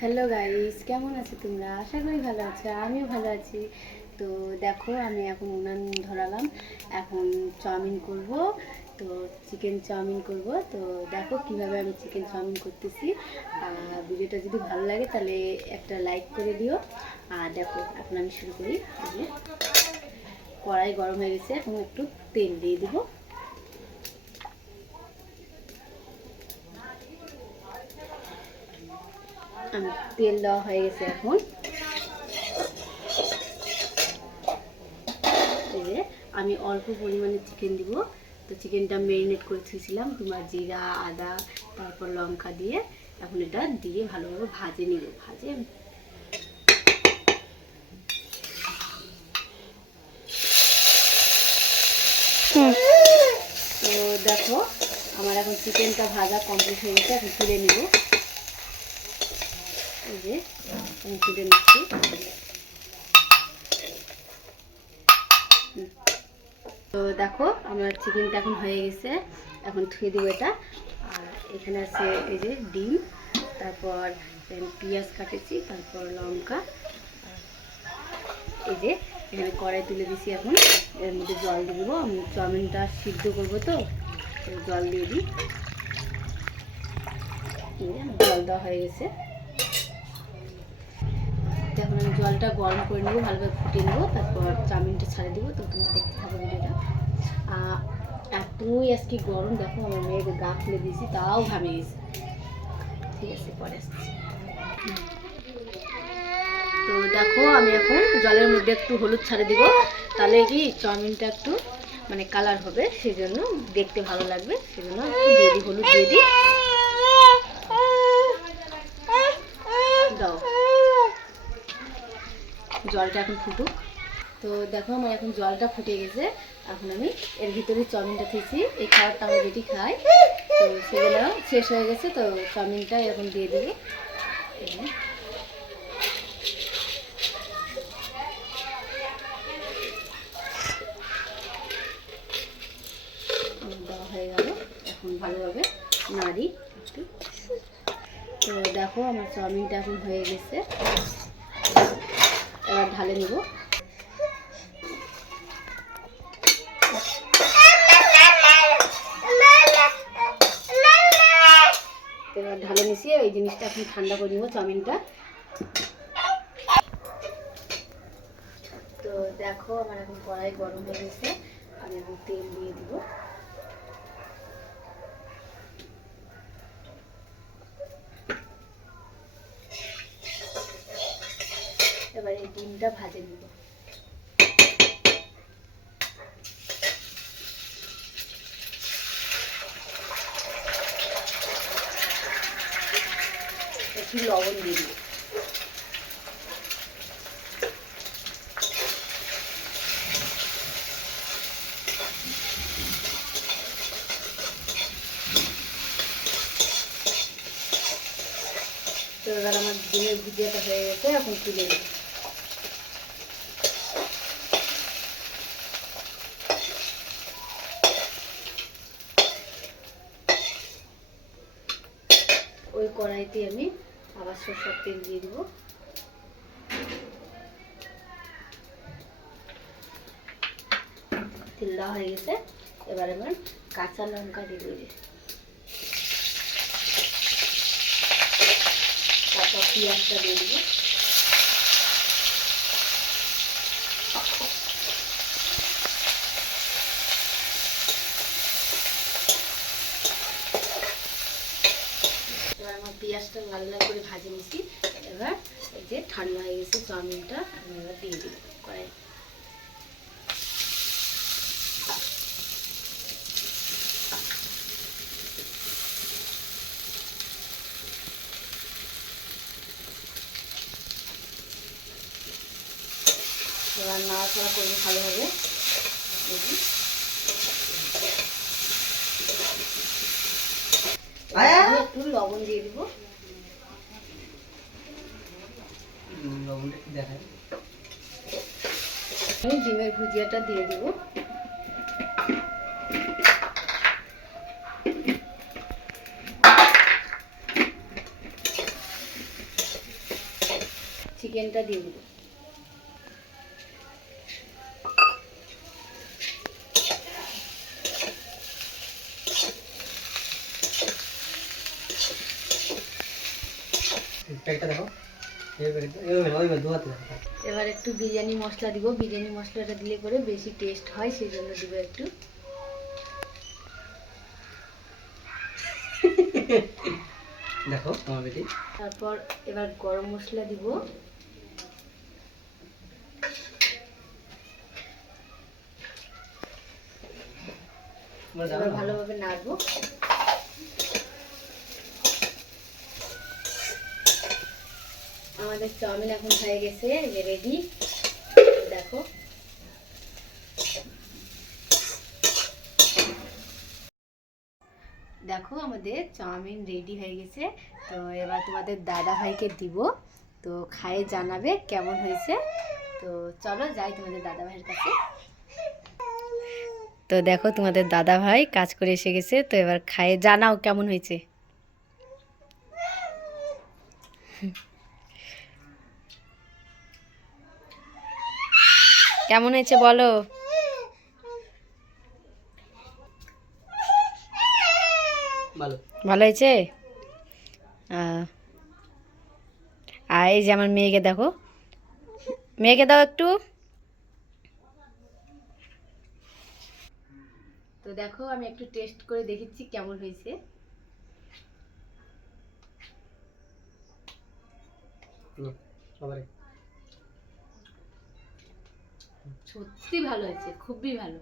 Hello guys, কেমন আছো তোমরা? আশা করি ভালো আছো, আমিও ভালো আছি। তো দেখো, আমি এখন উনান ধরালাম। এখন চাউমিন করব। তো চিকেন চাউমিন করব। তো দেখো কিভাবে আমি চিকেন চাউমিন করতেছি। ভিডিওটা যদি ভালো লাগে তাহলে একটা লাইক করে দিও। আর দেখো, এখন আমি শুরু করি। এই যে কড়াই গরম হয়ে গেছে, এখন একটু তেল দিয়ে দিব। তেল দেওয়া হয়ে গেছে। এখন এই যে আমি অল্প পরিমাণে চিকেন দিব। তো চিকেনটা ম্যারিনেট করে থুয়েছিলাম তোমার জিরা, আদা, তারপর লঙ্কা দিয়ে। এখন এটা দিয়ে ভালোভাবে ভাজে নিব। তো দেখো, আমার এখন চিকেনটা ভাজা কমপ্লিট হয়ে গেছে। এখন তুলে নিব। এই যে আমি তুলে নিচ্ছি। তো দেখো, আমার চিকেনটা এখন হয়ে গেছে। এখন ধুয়ে দিব এটা। আর এখানে আছে এই যে ডিম, তারপর পেঁয়াজ কাটেছি, তারপর লঙ্কা। এই যে এখানে কড়াই তুলে দিছি। এখন এর মধ্যে জল দিয়ে দেবো। আমি চাউমিনটা সিদ্ধ করবো, তো জল দিয়ে দিই। জল দেওয়া হয়ে গেছে। এখন আমি জলটা গরম করে নেবো, ভালোভাবে ফুটিয়ে নেবো, তারপর চাউমিনটা ছাড়ে দেবো। তো তুমি দেখতে থাকো ভিডিওটা। এতই আজকে গরম, দেখো আমার মেয়েদের গা খুলে দিয়েছি, তাও ঘামে গেছে। ঠিক আছে, পরে আসছি। তো দেখো, আমি এখন জলের মধ্যে একটু হলুদ ছাড়ে দিব। তাহলে কি চাউমিনটা একটু মানে কালার হবে, সেই জন্য দেখতে ভালো লাগবে। সেই জন্য একটু দিয়ে দিই, হলুদ দিয়ে দিই। দাও, জলটা এখন ফুটুক। তো দেখো, আমার এখন জলটা ফুটে গেছে। এখন আমি এর ভিতরে চাউমিনটা থেছি। এই খাবারটা আমরা বেটি খাই, তো সেগুলো শেষ হয়ে গেছে। তো চাউমিনটা এখন দিয়ে দিই। দেওয়া হয়ে গেল। এখন ভালোভাবে নাড়ি একটু। তো দেখো, আমার চাউমিনটা এখন হয়ে গেছে। এবার ঢালে নেব। এবার ঢালে মিশিয়ে এই জিনিসটা এখন ঠান্ডা করে নেবো, চাউমিনটা। তো দেখো, আমার এখন কড়াই গরম হয়ে গেছে। আমি এখন তেল দিয়ে দিব। এবার এই ডিমটা ভাজে নিব। একটু লবণ দিয়ে দিব। তো এবার আমার ডিমের ভুজিয়াটা হয়ে গেছে, এখন তুলে নিই। ওই কড়াইতে আমি আবার সরষের তেল দিয়ে দিব। তেল দেওয়া হয়ে গেছে। এবার আমার কাঁচা লঙ্কা দিয়ে দেবে, তারপর পেঁয়াজটা দিয়ে দেবো। এবার আমার পেঁয়াজটা লাল লাল করে ভাজে নিচ্ছি। এবার এই যে ঠান্ডা হয়ে গেছে চাউমিনটা, আমি এবার দিয়ে দিই কড়াই। এবার নাড়াচাড়া করবো ভালোভাবে। একটু লবণ দিয়ে দিব। আমি ডিমের ভুজিয়াটা দিয়ে দিব। চিকেনটা দিয়ে দেবো। এবার একটু বিরিয়ানি মশলা দিব, বিরিয়ানি মশলাটা দিলে করে বেশি টেস্ট হয়, সেই জন্য দিব একটু। দেখো তোমার বেটি। তারপর এবার গরম মশলা দিব। এবার ভালোভাবে নাড়বো। আমাদের চাউমিন এখন হয়ে গেছে, রেডি। দেখো দেখো আমাদের চাউমিন রেডি হয়ে গেছে। তো এবার তোমাদের দাদা ভাইকে দিব, তো খায়ে জানাবে কেমন হয়েছে। তো চলো যাই তোমাদের দাদা ভাইয়ের কাছে। তো দেখো তোমাদের দাদা ভাই কাজ করে এসে গেছে, তো এবার খায়ে জানাও কেমন হয়েছে। কেমন হয়েছে বলো। ভালো ভালো হয়েছে। আর এই যে আমার মেয়েকে দেখো, মেয়েকে দাও একটু। তো দেখো আমি একটু টেস্ট করে দেখেছি কেমন হয়েছে। সত্যি ভালো হয়েছে, খুবই ভালো।